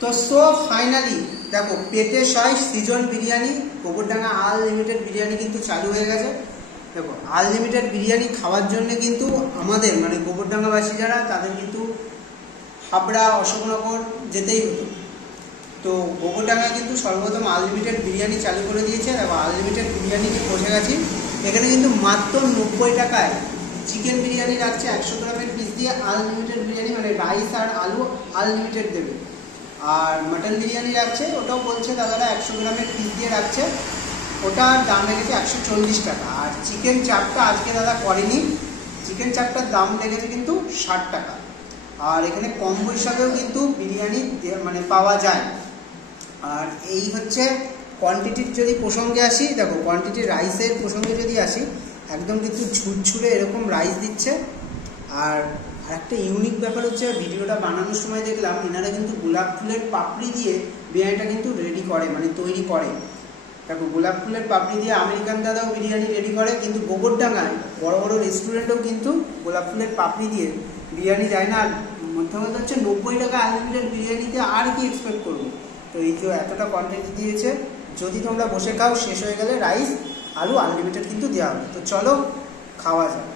তো so finally দেখো পেটে সয় সিজন বিরিয়ানি, গোবরডাঙ্গা আনলিমিটেড বিরিয়ানি কিন্তু চালু হয়ে গেছে। দেখো আনলিমিটেড বিরিয়ানি খাওয়ার জন্য কিন্তু আমাদের মানে গোবরডাঙ্গাবাসী যারা তাদের কিন্তু হাবড়া অশোকনগর যেতেই হতো। তো গোবরডাঙ্গা কিন্তু সর্বপ্রথম আনলিমিটেড বিরিয়ানি চালু করে দিয়েছে। দেখো আনলিমিটেড বিরিয়ানি নিয়ে বসে গেছি। এখানে কিন্তু মাত্র 90 টাকায় চিকেন বিরিয়ানি রাখছে 100 গ্রামের পিস দিয়ে। আনলিমিটেড বিরিয়ানি মানে রাইস আর আলু আনলিমিটেড দেবে। আর মাটন বিরিয়ানি রাখছে, ওটাও বলছে দাদারা 100 গ্রামের পিস দিয়ে রাখছে, ওটার দাম লেগেছে 140 টাকা। আর চিকেন চাপটা আজকে দাদা করেনি, চিকেন চাপটার দাম লেগেছে কিন্তু 60 টাকা। আর এখানে কম্বো হিসাবেও কিন্তু বিরিয়ানি মানে পাওয়া যায়। আর এই হচ্ছে কোয়ান্টিটির যদি প্রসঙ্গে আসি, দেখো কোয়ান্টিটির রাইসের প্রসঙ্গে যদি আসি, একদম কিন্তু ঝুরঝুরে এরকম রাইস দিচ্ছে। আর একটা ইউনিক ব্যাপার হচ্ছে ভিডিওটা বানানোর সময় দেখলাম এনারা কিন্তু গোলাপ ফুলের পাপড়ি দিয়ে বিরিয়ানিটা কিন্তু রেডি করে, মানে তৈরি করে। দেখো গোলাপ ফুলের পাপড়ি দিয়ে আমেরিকান দাদাও বিরিয়ানি রেডি করে, কিন্তু গোবরডাঙ্গায় বড় বড় রেস্টুরেন্টেও কিন্তু গোলাপ ফুলের পাপড়ি দিয়ে বিরিয়ানি যায় না। আর মধ্যে মধ্যে হচ্ছে 90 টাকা আনলিমিটেড বিরিয়ানিতে আর কি এক্সপেক্ট করবো। তো এই যে এতটা কোয়ান্টিটি দিয়েছে, যদি তোমরা বসে খাও শেষ হয়ে গেলে রাইস আলু আনলিমিটেড কিন্তু দেওয়া হবে। তো চলো খাওয়া যায়।